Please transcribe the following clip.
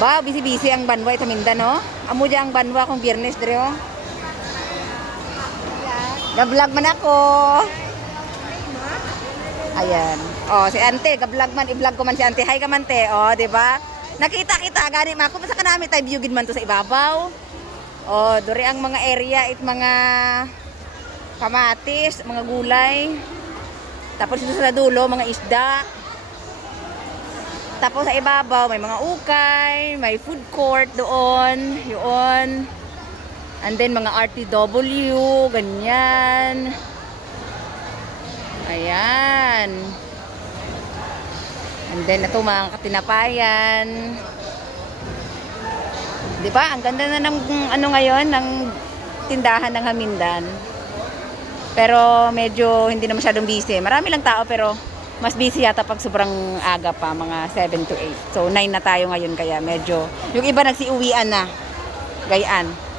Ba, busy-busy ang banwa ito Mindanao. Amo dyan ang banwa kung biyernes dere oh. Ga-vlog man ako. Ayan. Oh, si Ante, ga-vlog man, i-vlog ko man si Ante. Hi ka man te. Oh, di ba? Nakita kita gani mako sa kanami tay biyugid man to sa ibabaw. Oh, dori ang mga area it mga kamatis, mga gulay. Tapos dito sa dulo mga isda. Tapos sa ibabaw may mga ukay, may food court doon, yun. And then mga RTW, ganyan. Ayan. And then ito mga katinapayan. 'Di ba? Ang ganda na ng ano ngayon ng tindahan ng Hamindan. Pero medyo hindi na masyadong busy. Marami lang tao pero mas busy yata pag sobrang aga pa, mga 7 to 8. So 9 na tayo ngayon kaya medyo yung iba nagsiuwian na. Gayaan.